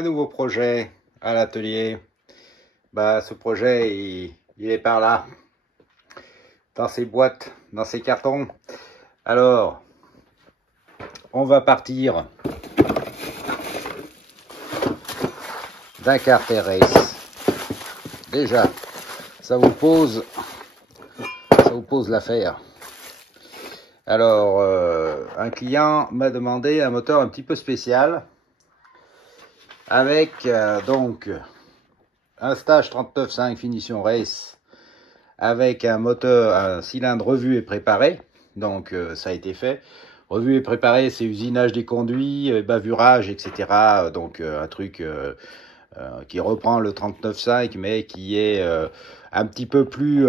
un nouveau projet à l'atelier. Ce projet, il est par là, dans ces boîtes, dans ces cartons. Alors, on va partir d'un carter race. Déjà, ça vous pose l'affaire. Alors, un client m'a demandé un moteur un petit peu spécial avec donc un stage 39.5 finition race avec un moteur, un cylindre revu et préparé. Donc ça a été fait. Revu et préparé, c'est usinage des conduits, bavurage, etc. Donc un truc qui reprend le 39.5 mais qui est un petit peu plus,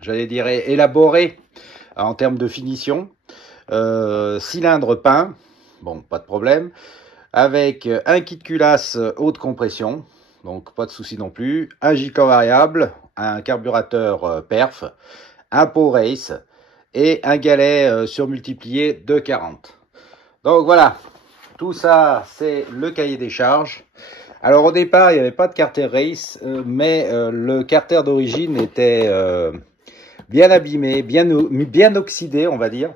j'allais dire, élaboré en termes de finition. Cylindre peint, bon, pas de problème. Avec un kit culasse haute compression, donc pas de souci non plus. Un gicleur variable, un carburateur perf, un pot race et un galet surmultiplié de 40. Donc voilà, tout ça c'est le cahier des charges. Alors au départ il n'y avait pas de carter race, mais le carter d'origine était bien abîmé, bien oxydé on va dire.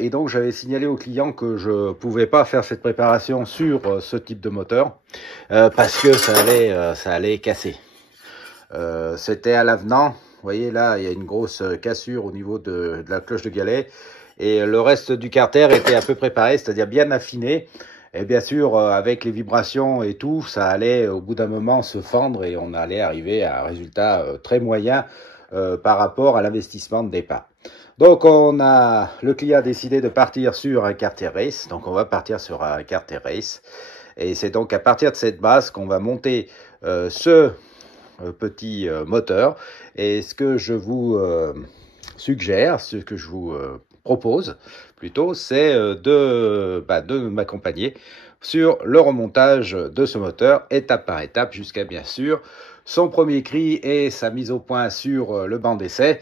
Et donc j'avais signalé au client que je pouvais pas faire cette préparation sur ce type de moteur parce que ça allait casser. C'était à l'avenant, vous voyez là il y a une grosse cassure au niveau de la cloche de galet et le reste du carter était un peu préparé, c'est-à-dire bien affiné. Et bien sûr avec les vibrations et tout, ça allait au bout d'un moment se fendre et on allait arriver à un résultat très moyen par rapport à l'investissement de départ. Donc le client a décidé de partir sur un carter race, donc on va partir sur un carter race, et c'est donc à partir de cette base qu'on va monter ce petit moteur, et ce que je vous suggère, ce que je vous propose plutôt, c'est de m'accompagner sur le remontage de ce moteur étape par étape jusqu'à bien sûr son premier cri et sa mise au point sur le banc d'essai.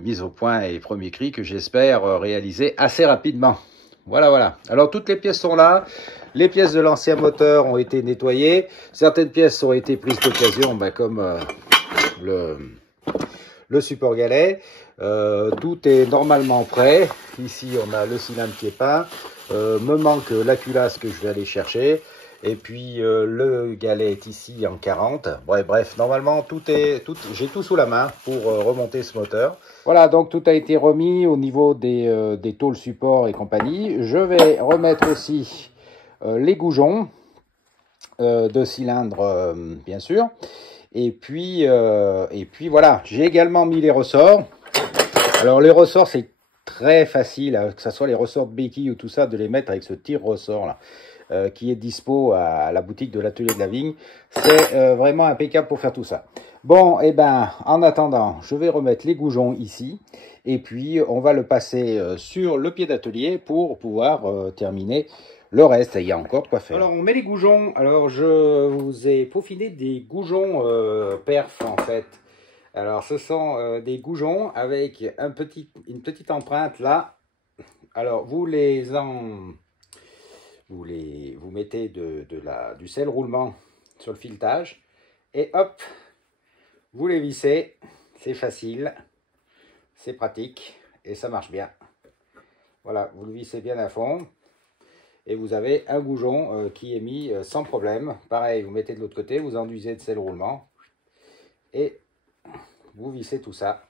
Mise au point et premier cri que j'espère réaliser assez rapidement. Voilà. Alors toutes les pièces sont là. Les pièces de l'ancien moteur ont été nettoyées. Certaines pièces ont été prises d'occasion, comme le support galet. Tout est normalement prêt. Ici, on a le cylindre qui est peint. Me manque la culasse que je vais aller chercher. Et puis le galet est ici en 40. Bref, normalement j'ai tout sous la main pour remonter ce moteur. Voilà, donc tout a été remis au niveau des tôles support et compagnie. Je vais remettre aussi les goujons de cylindre, bien sûr. Et puis voilà, j'ai également mis les ressorts. Alors les ressorts, c'est très facile, que ce soit les ressorts de béquilles ou tout ça, de les mettre avec ce tire-ressort là. Qui est dispo à la boutique de l'atelier de la vigne. C'est vraiment impeccable pour faire tout ça. Bon, en attendant, je vais remettre les goujons ici. Et puis, on va le passer sur le pied d'atelier pour pouvoir terminer le reste. Il y a encore de quoi faire. Alors, on met les goujons. Alors, je vous ai peaufiné des goujons perf, en fait. Alors, ce sont des goujons avec une petite empreinte là. Alors, vous mettez du sel roulement sur le filetage et hop, vous les vissez. C'est facile, c'est pratique et ça marche bien. Voilà, vous le vissez bien à fond et vous avez un goujon qui est mis sans problème. Pareil, vous mettez de l'autre côté, vous enduisez de sel roulement et vous vissez tout ça.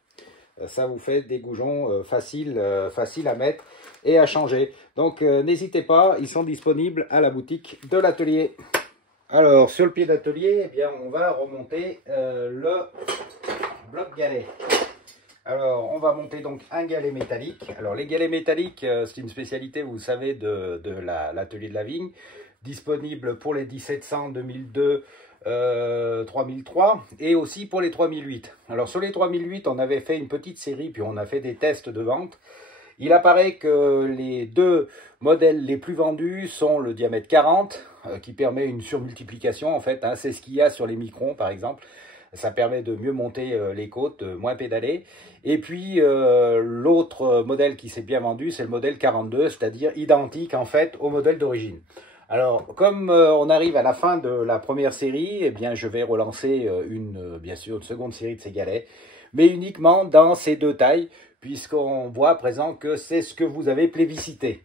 Ça vous fait des goujons faciles à mettre et à changer. Donc n'hésitez pas, ils sont disponibles à la boutique de l'atelier. Alors sur le pied d'atelier, on va remonter le bloc galet. Alors on va monter donc un galet métallique. Alors les galets métalliques, c'est une spécialité, vous savez, de l'atelier de la vigne, disponible pour les 1700, 2002, 3003 et aussi pour les 3008. Alors sur les 3008, on avait fait une petite série, puis on a fait des tests de vente. Il apparaît que les deux modèles les plus vendus sont le diamètre 40, qui permet une surmultiplication en fait, hein, c'est ce qu'il y a sur les microns par exemple. Ça permet de mieux monter les côtes, moins pédaler. Et puis l'autre modèle qui s'est bien vendu, c'est le modèle 42, c'est-à-dire identique en fait au modèle d'origine. Alors, comme on arrive à la fin de la première série, eh bien, je vais relancer bien sûr, une seconde série de ces galets, mais uniquement dans ces deux tailles, puisqu'on voit à présent que c'est ce que vous avez plébiscité.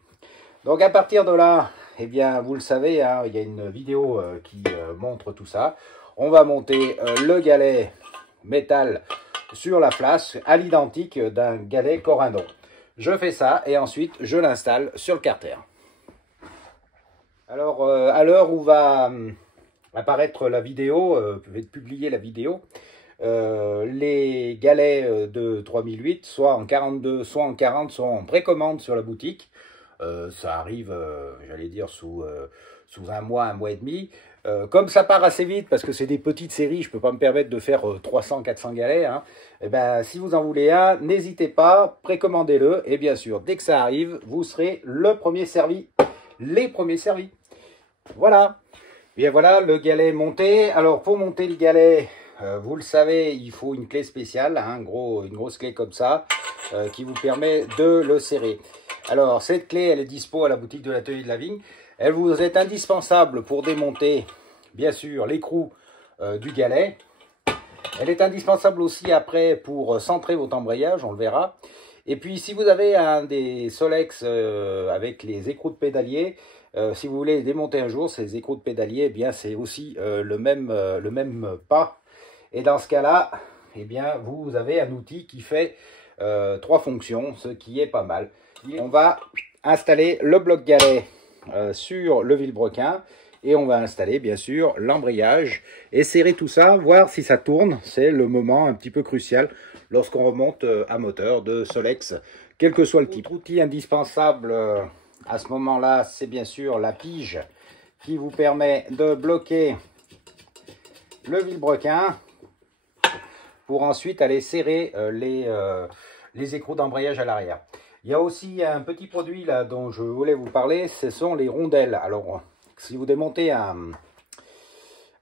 Donc, à partir de là, eh bien, vous le savez, hein, il y a une vidéo qui montre tout ça. On va monter le galet métal sur la flasque à l'identique d'un galet Corindon. Je fais ça et ensuite je l'installe sur le carter. Alors, à l'heure où va apparaître la vidéo, je vais publier la vidéo, les galets de 3008, soit en 42, soit en 40, sont en précommande sur la boutique. Ça arrive, j'allais dire, sous un mois et demi. Comme ça part assez vite, parce que c'est des petites séries, je ne peux pas me permettre de faire 300-400 galets. Hein, et ben, si vous en voulez un, n'hésitez pas, précommandez-le. Et bien sûr, dès que ça arrive, vous serez le premier servi, les premiers servis. Voilà. Bien voilà, le galet monté. Alors, pour monter le galet, vous le savez, il faut une clé spéciale, hein, une grosse clé comme ça, qui vous permet de le serrer. Alors, cette clé, elle est dispo à la boutique de l'atelier de la vigne. Elle vous est indispensable pour démonter, bien sûr, l'écrou du galet. Elle est indispensable aussi après pour centrer votre embrayage, on le verra. Et puis, si vous avez un des Solex avec les écrous de pédalier, si vous voulez les démonter un jour, ces écrous de pédalier, eh bien, c'est aussi le même pas. Et dans ce cas-là, eh bien, vous avez un outil qui fait 3 fonctions, ce qui est pas mal. On va installer le bloc galet sur le vilebrequin et on va installer bien sûr l'embrayage et serrer tout ça, voir si ça tourne. C'est le moment un petit peu crucial lorsqu'on remonte un moteur de Solex, quel que soit le type. L'outil indispensable à ce moment-là, c'est bien sûr la pige qui vous permet de bloquer le vilebrequin pour ensuite aller serrer les écrous d'embrayage à l'arrière. Il y a aussi un petit produit là dont je voulais vous parler, ce sont les rondelles. Alors, si vous démontez un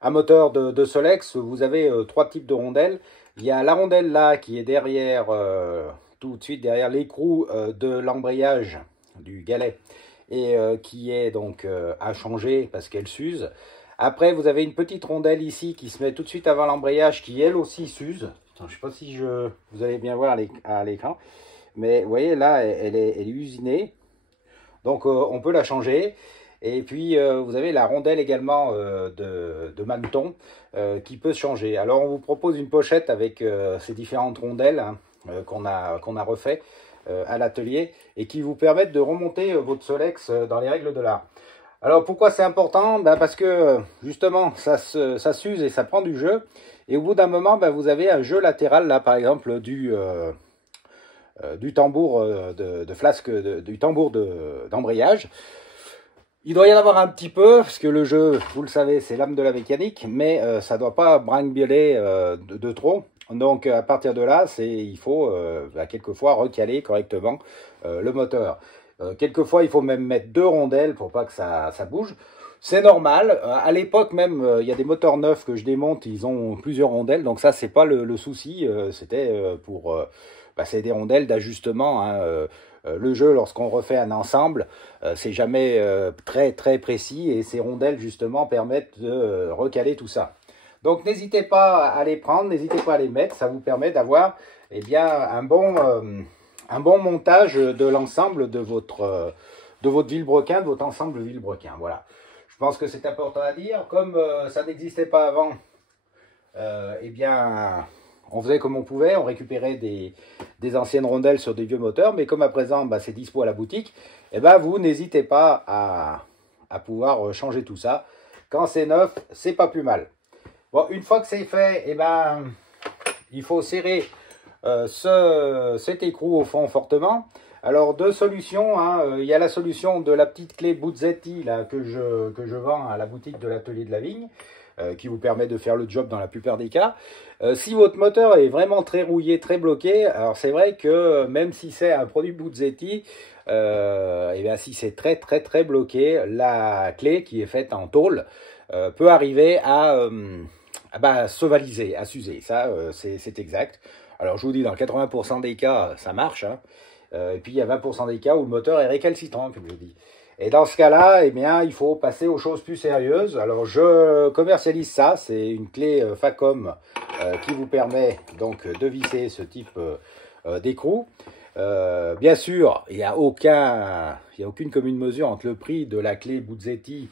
moteur de Solex, vous avez 3 types de rondelles. Il y a la rondelle là qui est derrière, tout de suite derrière l'écrou de l'embrayage du galet et qui est donc à changer parce qu'elle s'use. Après, vous avez une petite rondelle ici qui se met tout de suite avant l'embrayage qui elle aussi s'use. Je ne sais pas si vous allez bien voir à l'écran. Mais vous voyez, là, elle est usinée. Donc, on peut la changer. Et puis, vous avez la rondelle également de Manton qui peut se changer. Alors, on vous propose une pochette avec ces différentes rondelles hein, qu'on a refait à l'atelier et qui vous permettent de remonter votre Solex dans les règles de l'art. Alors, pourquoi c'est important? Ben, parce que, justement, ça s'use et ça prend du jeu. Et au bout d'un moment, ben, vous avez un jeu latéral, là, par exemple, du tambour de flasque, du tambour d'embrayage. Il doit y en avoir un petit peu, parce que le jeu, vous le savez, c'est l'âme de la mécanique, mais ça ne doit pas brinque-bialer de trop. Donc à partir de là, il faut quelquefois recaler correctement le moteur. Quelquefois, il faut même mettre 2 rondelles pour pas que ça bouge. C'est normal. À l'époque même, il y a des moteurs neufs que je démonte, ils ont plusieurs rondelles. Donc ça, c'est pas le souci. C'était pour... c'est des rondelles d'ajustement. Hein, le jeu, lorsqu'on refait un ensemble, c'est jamais très très précis. Et ces rondelles, justement, permettent de recaler tout ça. Donc n'hésitez pas à les prendre, n'hésitez pas à les mettre. Ça vous permet d'avoir eh bien, un bon montage de l'ensemble de votre vilebrequin, de votre ensemble vilebrequin. Voilà. Je pense que c'est important à dire. Comme ça n'existait pas avant, eh bien, on faisait comme on pouvait. On récupérait des anciennes rondelles sur des vieux moteurs. Mais comme à présent, c'est dispo à la boutique, eh ben, vous n'hésitez pas à pouvoir changer tout ça. Quand c'est neuf, c'est pas plus mal. Bon, une fois que c'est fait, eh ben, il faut serrer cet écrou au fond fortement. Alors, 2 solutions. Hein. Il y a la solution de la petite clé Buzzetti là, que je vends à la boutique de l'atelier de la vigne, qui vous permet de faire le job dans la plupart des cas. Si votre moteur est vraiment très rouillé, très bloqué, alors c'est vrai que même si c'est un produit Buzzetti, et bien si c'est très très très bloqué, la clé qui est faite en tôle peut arriver à se valiser, à s'user. Ça, c'est exact. Alors je vous dis, dans 80% des cas, ça marche. Hein. Et puis il y a 20% des cas où le moteur est récalcitrant, comme je dis. Et dans ce cas-là, eh bien, il faut passer aux choses plus sérieuses. Alors, je commercialise ça. C'est une clé Facom qui vous permet donc de visser ce type d'écrou. Bien sûr, il n'y a aucune commune mesure entre le prix de la clé Buzzetti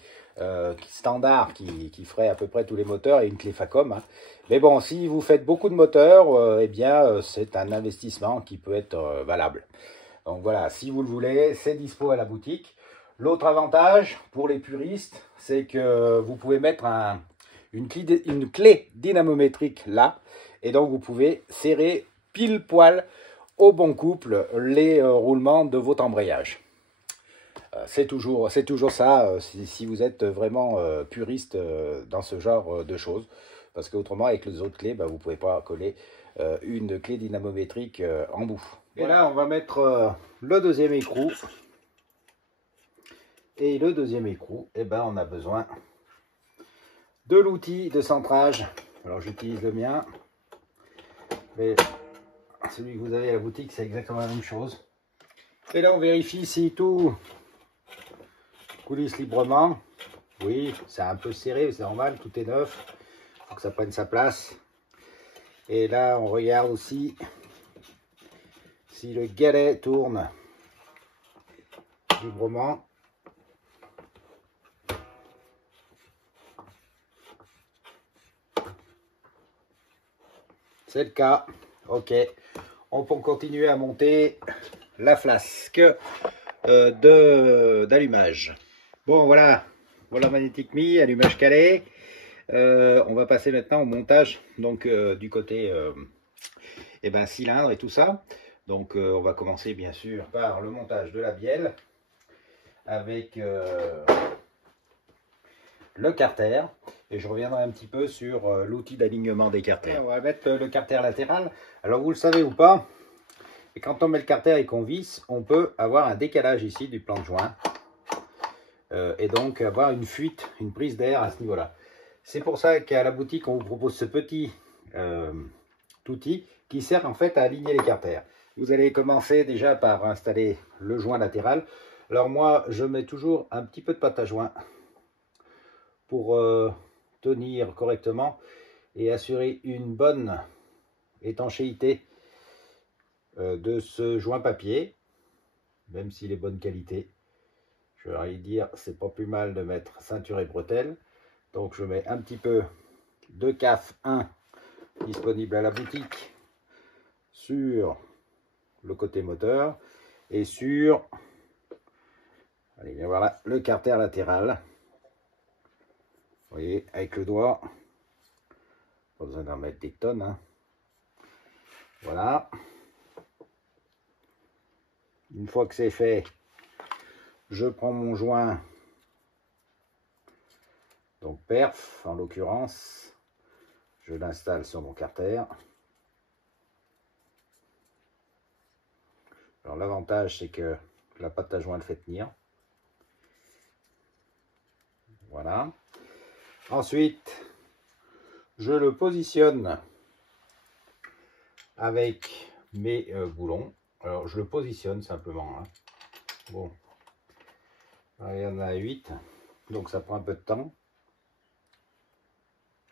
standard qui ferait à peu près tous les moteurs et une clé Facom. Hein. Mais bon, si vous faites beaucoup de moteurs, eh bien, c'est un investissement qui peut être valable. Donc voilà, si vous le voulez, c'est dispo à la boutique. L'autre avantage pour les puristes, c'est que vous pouvez mettre une clé dynamométrique là, et donc vous pouvez serrer pile poil au bon couple les roulements de votre embrayage. C'est toujours ça si vous êtes vraiment puriste dans ce genre de choses, parce qu'autrement avec les autres clés, vous ne pouvez pas coller une clé dynamométrique en bout. Et là on va mettre le deuxième écrou. Et le deuxième écrou, eh ben, on a besoin de l'outil de centrage. Alors j'utilise le mien, mais celui que vous avez à la boutique, c'est exactement la même chose. Et là, on vérifie si tout coulisse librement. Oui, c'est un peu serré, c'est normal, tout est neuf. Il faut que ça prenne sa place. Et là, on regarde aussi si le galet tourne librement. C'est le cas. Ok. On peut continuer à monter la flasque d'allumage. Bon, voilà. Voilà Magnetic Me, allumage calé. On va passer maintenant au montage donc du côté cylindre et tout ça. Donc on va commencer bien sûr par le montage de la bielle avec le carter, et je reviendrai un petit peu sur l'outil d'alignement des carters. On va mettre le carter latéral. Alors vous le savez ou pas, et quand on met le carter et qu'on visse, on peut avoir un décalage ici du plan de joint et donc avoir une fuite, une prise d'air à ce niveau-là. C'est pour ça qu'à la boutique on vous propose ce petit outil qui sert en fait à aligner les carters. Vous allez commencer déjà par installer le joint latéral. Alors moi je mets toujours un petit peu de pâte à joint pour tenir correctement et assurer une bonne étanchéité de ce joint papier, même s'il est bonne qualité. Je vais dire, c'est pas plus mal de mettre ceinture et bretelles. Donc je mets un petit peu de CAF 1 disponible à la boutique sur le côté moteur et sur, allez, bien voilà, le carter latéral. Vous voyez, avec le doigt, pas besoin d'en mettre des tonnes. Hein. Voilà. Une fois que c'est fait, je prends mon joint, donc perf en l'occurrence, je l'installe sur mon carter. Alors l'avantage c'est que la pâte à joint le fait tenir. Voilà. Ensuite, je le positionne avec mes boulons. Alors, je le positionne simplement. Hein. Bon, alors, il y en a 8, donc ça prend un peu de temps.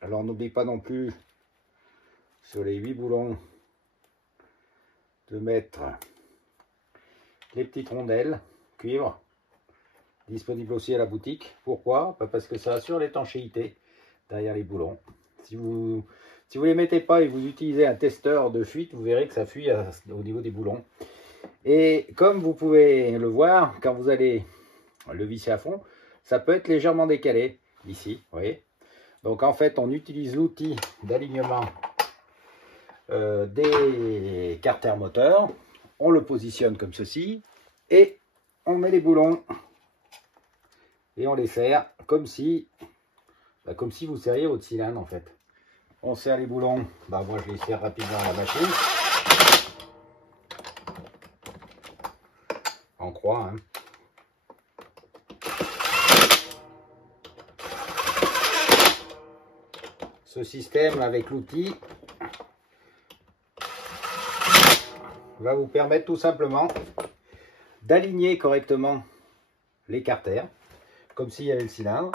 Alors, n'oublie pas non plus, sur les 8 boulons, de mettre les petites rondelles cuivre, disponibles aussi à la boutique. Pourquoi? Parce que ça assure l'étanchéité derrière les boulons. Si vous les mettez pas et vous utilisez un testeur de fuite, vous verrez que ça fuit au niveau des boulons. Et comme vous pouvez le voir, quand vous allez le visser à fond, ça peut être légèrement décalé ici, vous voyez. Donc en fait, on utilise l'outil d'alignement des carters moteurs. On le positionne comme ceci et on met les boulons et on les serre comme si vous serriez votre cylindre en fait. On serre les boulons, moi je les serre rapidement à la machine. En croix. Hein. Ce système avec l'outil va vous permettre tout simplement d'aligner correctement les carters, comme s'il y avait le cylindre.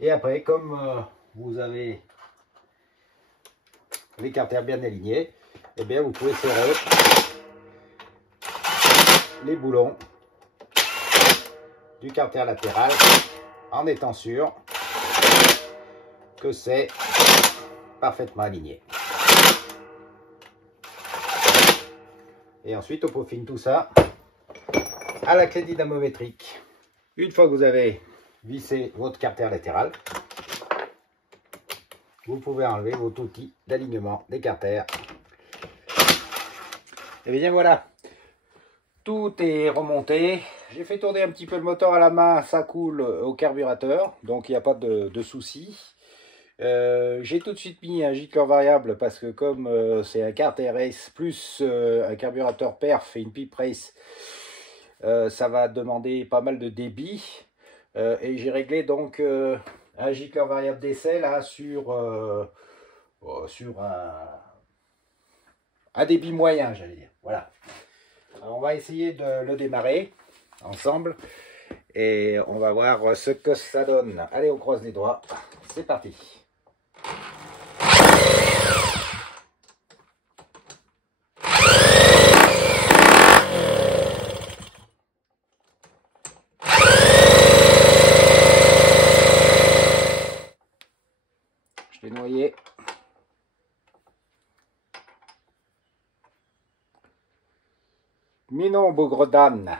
Et après, comme vous avez les carters bien alignés, et bien vous pouvez serrer les boulons du carter latéral en étant sûr que c'est parfaitement aligné. Et ensuite on peaufine tout ça à la clé dynamométrique. Une fois que vous avez vissé votre carter latéral, vous pouvez enlever votre outil d'alignement des carters. Et bien voilà, tout est remonté. J'ai fait tourner un petit peu le moteur à la main, ça coule au carburateur, donc il n'y a pas de souci. J'ai tout de suite mis un gicleur variable parce que comme c'est un carter race plus un carburateur perf et une pipe race, ça va demander pas mal de débit. Et j'ai réglé donc un gicleur variable d'essai là sur un débit moyen, j'allais dire. Voilà. Alors, on va essayer de le démarrer ensemble et on va voir ce que ça donne. Allez, on croise les doigts. C'est parti. Je l'ai noyé. Mais non, Bogredane,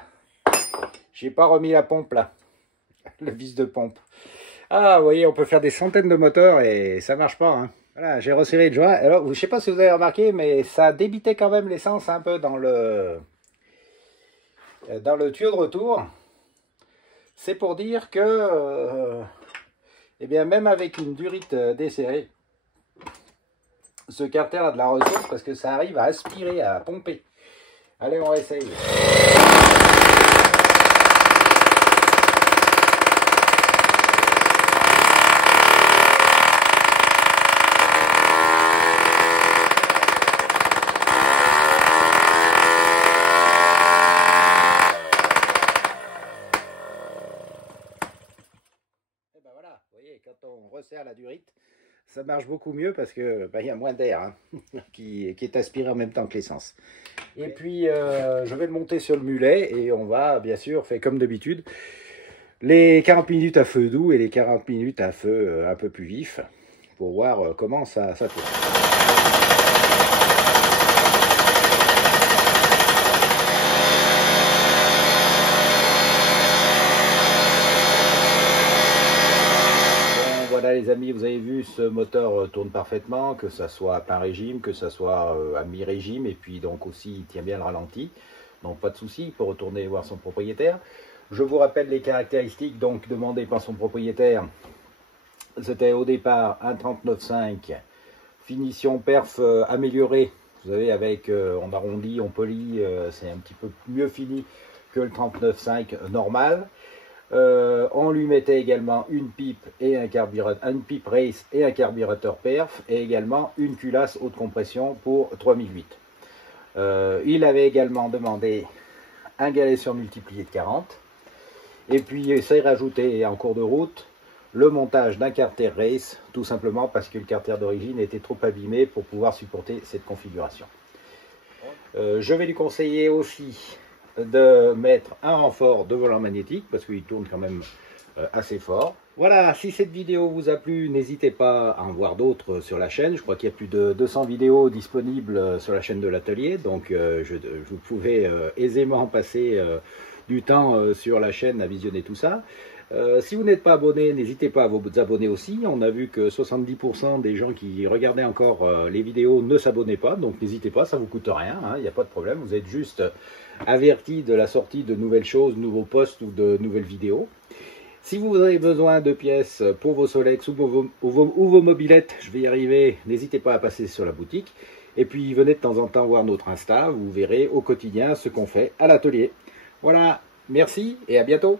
j'ai pas remis la pompe là, le vis de pompe. Ah, vous voyez, on peut faire des centaines de moteurs et ça marche pas. Hein. Voilà, j'ai resserré le joint. Alors, je sais pas si vous avez remarqué, mais ça débitait quand même l'essence un peu dans le tuyau de retour. C'est pour dire que, eh bien, même avec une durite desserrée, ce carter a de la ressource parce que ça arrive à aspirer, à pomper. Allez, on essaye. Et ben voilà, vous voyez, quand on resserre la durite, ça marche beaucoup mieux parce que y a moins d'air hein, qui est aspiré en même temps que l'essence. Et puis je vais le monter sur le mulet et on va bien sûr faire comme d'habitude les 40 minutes à feu doux et les 40 minutes à feu un peu plus vif pour voir comment ça tourne. Voilà les amis, vous avez vu, ce moteur tourne parfaitement, que ça soit à plein régime, que ça soit à mi-régime, et puis donc aussi il tient bien le ralenti, donc pas de souci, il peut retourner voir son propriétaire. Je vous rappelle les caractéristiques donc demandées par son propriétaire. C'était au départ un 39.5, finition perf améliorée, vous savez, avec on arrondit, on polit, c'est un petit peu mieux fini que le 39.5 normal. On lui mettait également une pipe et un carburateur, une pipe race et un carburateur perf, et également une culasse haute compression pour 3008. Il avait également demandé un galet surmultiplié de 40, et puis s'est rajouté en cours de route le montage d'un carter race, tout simplement parce que le carter d'origine était trop abîmé pour pouvoir supporter cette configuration. Je vais lui conseiller aussi de mettre un renfort de volant magnétique parce qu'il tourne quand même assez fort. Voilà, si cette vidéo vous a plu, n'hésitez pas à en voir d'autres sur la chaîne. Je crois qu'il y a plus de 200 vidéos disponibles sur la chaîne de l'atelier, donc vous pouvez aisément passer du temps sur la chaîne à visionner tout ça. Si vous n'êtes pas abonné, n'hésitez pas à vous abonner aussi. On a vu que 70% des gens qui regardaient encore les vidéos ne s'abonnaient pas, donc n'hésitez pas, ça vous coûte rien, il n'y a pas de problème, vous êtes juste averti de la sortie de nouvelles choses, de nouveaux posts ou de nouvelles vidéos. Si vous avez besoin de pièces pour vos Solex ou vos mobylettes, je vais y arriver, n'hésitez pas à passer sur la boutique. Et puis venez de temps en temps voir notre Insta, vous verrez au quotidien ce qu'on fait à l'atelier. Voilà, merci et à bientôt.